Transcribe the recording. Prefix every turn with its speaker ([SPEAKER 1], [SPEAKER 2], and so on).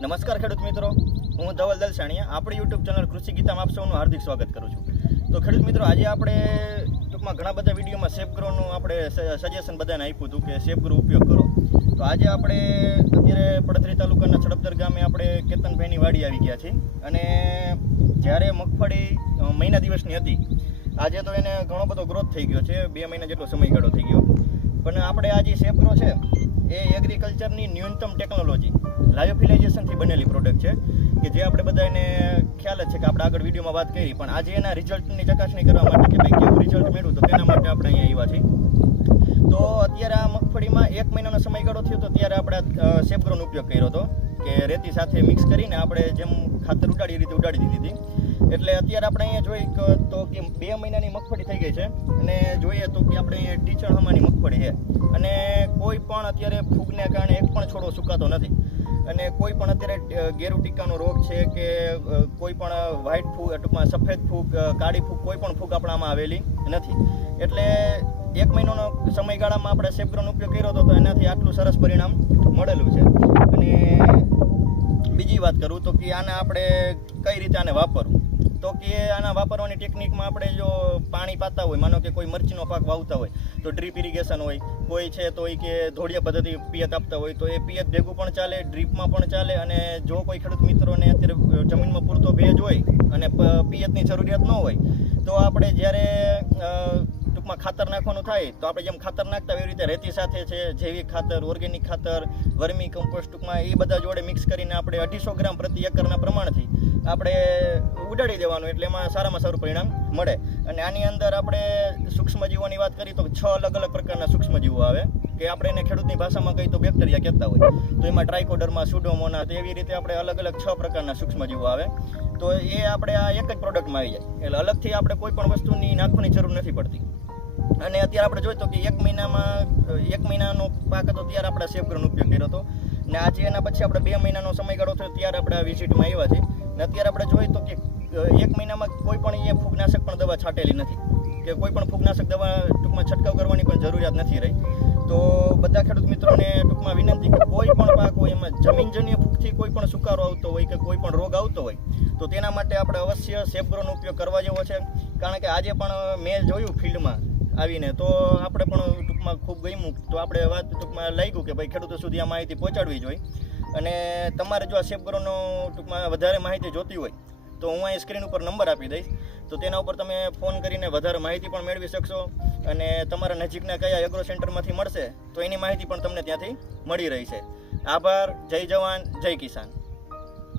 [SPEAKER 1] નમસ્કાર ખેડૂત મિત્રો. હું ધવલ દલસાણીયા. આપણી યુટ્યુબ ચેનલ કૃષિ ગીતામાં આપ સૌનું હાર્દિક સ્વાગત કરું છું. તો ખેડૂત મિત્રો, આજે આપણે ટૂંકમાં ઘણા બધા વિડીયોમાં સેફગ્રોનું આપણે સજેશન બધાને આપ્યું હતું કે સેફગ્રો ઉપયોગ કરો. તો આજે આપણે અત્યારે પડથરી તાલુકાના છડપદર ગામે આપણે કેતનભાઈની વાડી આવી ગયા છીએ. અને જ્યારે મગફળી મહિના દિવસની હતી, આજે તો એને ઘણો બધો ગ્રોથ થઈ ગયો છે. બે મહિના જેટલો સમયગાળો થઈ ગયો. પણ આપણે આ જે સેફગ્રો છે એ એગ્રીકલ્ચરની ન્યૂનતમ ટેકનોલોજી લાયોફિલાઇઝેશનથી બનેલી પ્રોડક્ટ છે, કે જે આપણે બધાને ખ્યાલ જ છે કે આપણે આગળ વિડીયોમાં વાત કરી, પણ આજે એના રિઝલ્ટની ચકાસણી કરવા માટે કે ભાઈ કેવું રિઝલ્ટ મેળવ્યું તો તેના માટે આપણે અહીંયા આવ્યા છીએ. તો અત્યારે આ મગફળીમાં એક મહિનાનો સમયગાળો થયો તો ત્યારે આપણે સેફગ્રોનો ઉપયોગ કર્યો હતો, કે રેતી સાથે મિક્સ કરીને આપણે જેમ ખાતર ઉડાડી રીતે ઉડાડી દીધી હતી. એટલે અત્યારે આપણે અહીંયા જોઈ તો કે બે મહિનાની મગફળી થઈ ગઈ છે. અને જોઈએ તો કે આપણે ટીચર હમાની મગફળી છે. અને કોઈ પણ અત્યારે ફૂગને કારણે એક પણ છોડો સુકાતો નથી. અને કોઈ પણ અત્યારે અ, ગેરુ ટીકાનો રોગ છે કે કોઈ પણ વ્હાઇટ ફૂગ ટૂંકમાં સફેદ ફૂગ કાળી ફૂગ કોઈ પણ ફૂગ આપણામાં આવેલી નથી. એટલે એક મહિનાનો સમયગાળામાં આપણે સેફગ્રોનો ઉપયોગ કર્યો હતો તો એનાથી આટલું સરસ પરિણામ મળેલું છે. અને બીજી વાત કરું તો કે આને આપણે કઈ રીતે આને વાપરવું? તો કે આના વાપરવાની ટેકનિકમાં આપણે જો પાણી પાતા હોય, માનો કે કોઈ મરચીનો પાક વાવતા હોય, તો ડ્રીપ ઇરિગેશન હોય, કોઈ છે તો એ કે ધોળિયા પદ્ધતિ પિયત આપતા હોય, તો એ પિયત ભેગું પણ ચાલે ડ્રીપમાં પણ ચાલે, અને જો કોઈ ખેડૂત મિત્રોને અત્યારે જમીનમાં પૂરતો ભેજ હોય, અને પિયતની જરૂરિયાત ન હોય, તો આપણે જ્યારે અ, ટૂંકમાં ખાતર નાખવાનું થાય તો આપણે જેમ ખાતર નાખતા એવી રીતે રેતી સાથે છે જૈવિક ખાતર ઓર્ગેનિક ખાતર વર્મી કમ્પોસ્ટ ટૂંકમાં એ બધા જોડે મિક્સ કરીને આપણે અઢીસો ગ્રામ પ્રતિ એકરના પ્રમાણથી આપણે ઉડાડી દેવાનું એટલે એમાં સારામાં સારું પરિણામ મળે. અને આની અંદર આપણે સૂક્ષ્મજીવોની વાત કરીએ તો છ અલગ અલગ પ્રકારના સૂક્ષ્મજીવો આવે કે આપણે એને ખેડૂતની ભાષામાં કહીએ તો બેક્ટેરિયા કહેતા હોય. તો એમાં ટ્રાઇકોડરમાં સુડોમોના એવી રીતે આપણે અલગ અલગ છ પ્રકારના સૂક્ષ્મજીવો આવે. તો એ આપણે આ એક જ પ્રોડક્ટમાં આવી જાય. એટલે અલગથી આપણે કોઈ પણ વસ્તુની નાખવાની જરૂર નથી પડતી. અને અત્યારે આપણે જોઈએ તો કે એક મહિનામાં, એક મહિનાનો પાક હતો ત્યારે આપણે સેફગ્રોનો ઉપયોગ કર્યો હતો. ને આજે એના પછી આપણે બે મહિનાનો સમયગાળો થયો ત્યારે આપણે આ વિઝિટમાં આવ્યા છે ને અત્યારે આપણે જોઈએ તો કે એક મહિનામાં કોઈ પણ એ ફૂગનાશક પણ દવા છાંટેલી નથી. કે કોઈ પણ ફૂગનાશક દવા ટૂંકમાં છંટકાવ કરવાની પણ જરૂરિયાત નથી રહી. તો બધા ખેડૂત મિત્રોને ટૂંકમાં વિનંતી કે કોઈ પણ પાક હોય એમાં જમીનજન્ય ફૂગથી કોઈ પણ સુકારો આવતો હોય કે કોઈ પણ રોગ આવતો હોય, તો તેના માટે આપણે અવશ્ય સેફગ્રોનો ઉપયોગ કરવા જેવો છે. કારણ કે આજે પણ મેં જોયું ફિલ્ડમાં આવીને તો આપણે પણ ટૂંકમાં ખૂબ ગમ્યું. તો આપણે વાત ટૂંકમાં લાગ્યું કે ભાઈ ખેડૂતો સુધી આ માહિતી પહોંચાડવી જોઈએ. અને તમારે જો આ શેપગરોનો ટૂંકમાં વધારે માહિતી જોતી હોય, તો હું અહીં સ્ક્રીન ઉપર નંબર આપી દઈશ. તો તેના ઉપર તમે ફોન કરીને વધારે માહિતી પણ મેળવી શકશો. અને તમારા નજીકના કયા એગ્રો સેન્ટરમાંથી મળશે, તો એની માહિતી પણ તમને ત્યાંથી મળી રહી છે આભાર, જય જવાન, જય કિસાન.